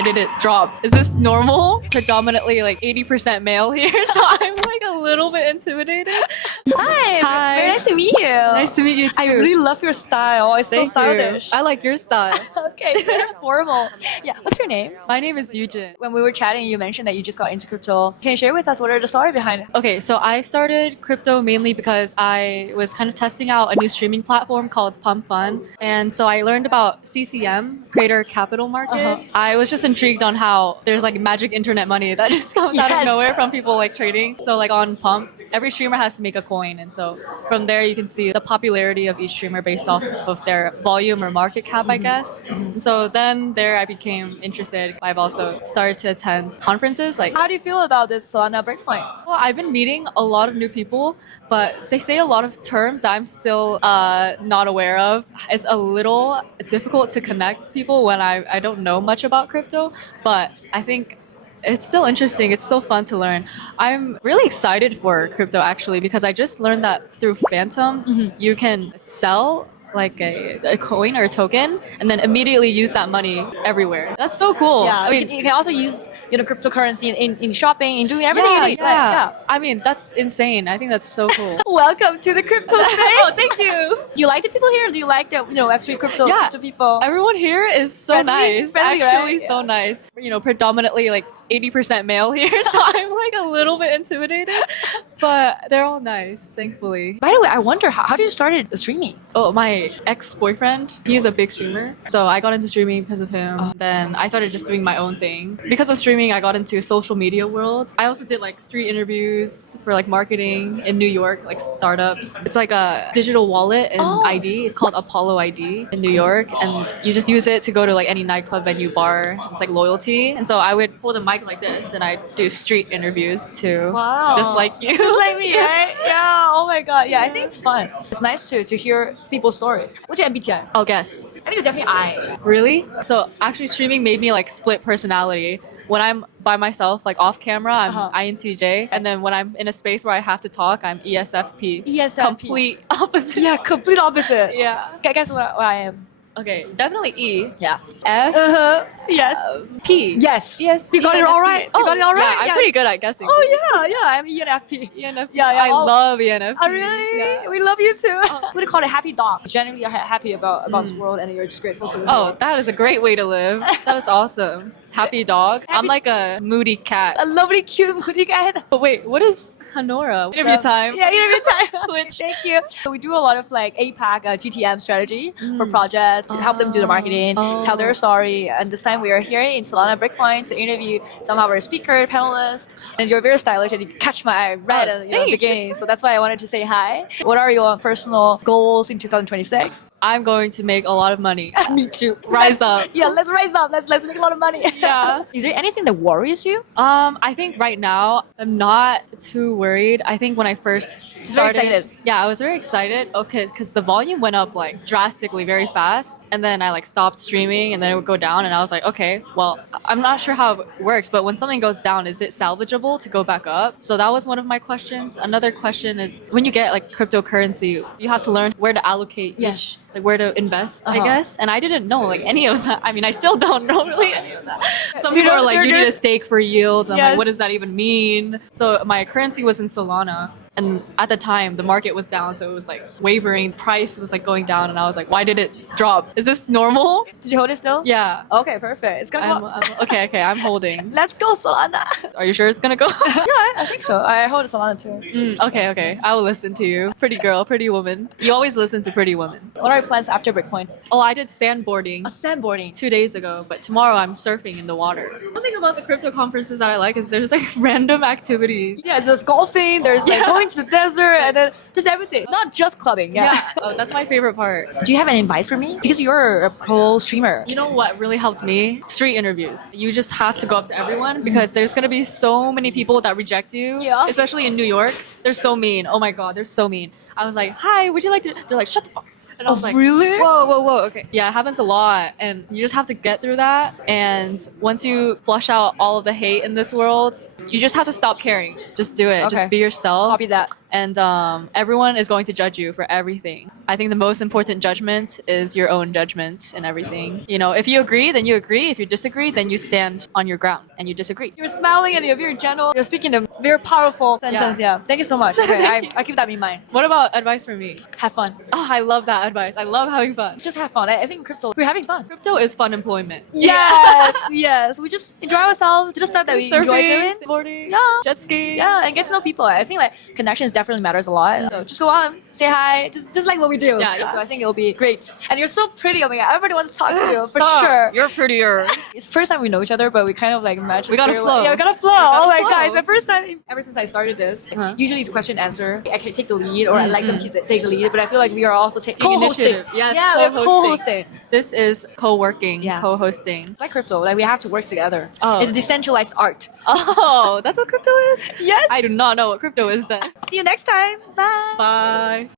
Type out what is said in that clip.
why did it drop? Is this normal? Predominantly like 80% male here, so I'm like a little bit intimidated. Hi. Hi. Very nice to meet you. Nice to meet you too. I really love your style. It's Thank so stylish. you. I like your style. Okay, very formal. Yeah, what's your name? My name is Eugene. When we were chatting, you mentioned that you just got into crypto. Can you share with us what are the story behind it? Okay, so I started crypto mainly because I was kind of testing out a new streaming platform called Pump Fun. And so I learned about CCM, Creator Capital Markets. I was just intrigued on how there's like magic internet money that just comes out of Yes. nowhere from people like trading. So like on Pump, every streamer has to make a coin. And so from there, you can see the popularity of each streamer based off of their volume or market cap, I guess. And so then there I became interested. I've also started to attend conferences like How do you feel about this Solana Breakpoint? well, I've been meeting a lot of new people, but they say a lot of terms that I'm still not aware of. It's a little difficult to connect people when I don't know much about crypto, but I think it's still interesting. It's still fun to learn. I'm really excited for crypto actually because I just learned that through Phantom, you can sell like a coin or a token and then immediately use that money everywhere. That's so cool. Yeah, I mean, you can also use cryptocurrency in shopping, in doing everything you need. yeah. I mean, that's insane. I think that's so cool. Welcome to the crypto space. Oh, thank you. Do you like the people here? Do you like the Web3 crypto people? Everyone here is so Friendly? nice. Friendly, Actually, right? so nice. Predominantly like 80% male here, so I'm like a little bit intimidated, but they're all nice, thankfully. By the way, I wonder how do you started streaming? Oh, my ex-boyfriend, he's a big streamer. So I got into streaming because of him. Then I started just doing my own thing. Because of streaming, I got into social media world. I also did like street interviews for like marketing in New York, like startups. It's like a digital wallet and ID. It's called Apollo ID in New York. And you just use it to go to like any nightclub, venue, bar. It's like loyalty. And so I would hold a mic like this and I'd do street interviews too. Wow. Just like you. Just like me, right? Yeah, oh my god. Yeah, I think it's fun. It's nice to hear people's stories. What's your MBTI? I'll guess. I think you're definitely I. Really? So actually streaming made me like split personality. When I'm by myself, like off camera, I'm INTJ. And then when I'm in a space where I have to talk, I'm ESFP. ESFP. Complete opposite. Yeah, complete opposite. Yeah. Guess what I am? Okay, definitely E. Yeah. F. Yes. P. Yes. Yes. You got it all right. You got it all right. Yeah, I'm Yes. pretty good at guessing. Oh yeah, I'm ENFP. ENFP. Yeah, I love ENFP. Oh really? Yeah. We love you too. What do you call it? Happy dog. Generally, you're happy about this world, and you're just grateful for this Oh, world. that is a great way to live. That is awesome. Happy dog. I'm like a moody cat. A lovely, cute, moody guy. But wait, what is Honora? Interview time. Yeah, interview time. Switch. Thank you. So we do a lot of like APAC GTM strategy for projects to help them do the marketing, tell their story. And this time we are here in Solana Breakpoint to interview some of our speaker panelists. And you're very stylish and you catch my eye right at the beginning. So that's why I wanted to say hi. What are your personal goals in 2026? I'm going to make a lot of money. Me too. Rise up. Yeah, let's rise up. Let's make a lot of money. Yeah. Is there anything that worries you? I think right now I'm not too worried. I think when I first started, excited. Yeah, I was very excited. Okay, because the volume went up like drastically, very fast, and then I like stopped streaming, and then it would go down, and I was like, okay, well, I'm not sure how it works, but when something goes down, is it salvageable to go back up? So that was one of my questions. Another question is when you get like cryptocurrency, you have to learn where to allocate each, like where to invest, I guess. And I didn't know like any of that. I mean, I still don't know really any of that. Some people are like, you need a stake for yield. I'm like, what does that even mean? So my currency was in Solana. And at the time, the market was down, so it was like wavering. Price was like going down, and I was like, "Why did it drop? Is this normal?" Did you hold it still? Yeah. Okay, perfect. It's gonna go. Okay. I'm holding. Let's go, Solana. Are you sure it's gonna go? Yeah, I think so. I hold Solana too. Okay. I will listen to you. Pretty girl, pretty woman. You always listen to pretty women. What are your plans after Breakpoint? Oh, I did sandboarding Sandboarding. 2 days ago, but tomorrow I'm surfing in the water. One thing about the crypto conferences that I like is there's like random activities. Yeah, there's golfing. There's like going to the desert, and then there's everything. Not just clubbing. Yeah. Oh, that's my favorite part. Do you have any advice for me? Because you're a pro streamer. You know what really helped me? Street interviews. You just have to go up to everyone because there's gonna be so many people that reject you. Yeah. Especially in New York. They're so mean. Oh my god, they're so mean. I was like, hi, would you like to? They're like, shut the fuck. And I was like, really? Whoa. Okay. Yeah, it happens a lot. And you just have to get through that. And once you flush out all of the hate in this world, You just have to stop caring. Just do it. Okay. Just be yourself. Copy that. And everyone is going to judge you for everything. I think the most important judgment is your own judgment and everything. You know, if you agree, then you agree. If you disagree, then you stand on your ground and you disagree. You're smiling and you're very gentle. You're speaking a very powerful sentence. Yeah. Thank you so much. Okay, I keep that in mind. What about advice for me? Have fun. Oh, I love that advice. I love having fun. Just have fun. I think crypto, we're having fun. Crypto is fun employment. Yes, yes. We just enjoy ourselves. Do the stuff that we enjoy doing. Boarding, Yeah. jet ski. Yeah, and get to know people. I think like connections definitely matters a lot. So just go out, say hi, just like what we do. Yeah. So I think it'll be great. And you're so pretty. Oh my god, everybody wants to talk to you for Stop. sure. You're prettier. It's the first time we know each other, but we kind of like match. We got a very flow. well. Yeah, we got a flow. got a Oh my flow. god, it's my first time ever since I started this. Usually it's question answer. I can take the lead, or I like them to take the lead. But I feel like we are also taking co-hosting. Initiative. Yes, yeah, we're co-hosting. co-hosting. This is co-working, Yeah. co-hosting. It's like crypto. Like we have to work together. Oh. It's decentralized art. Oh, that's what crypto is? Yes. I do not know what crypto is then. See you next time. Bye. Bye.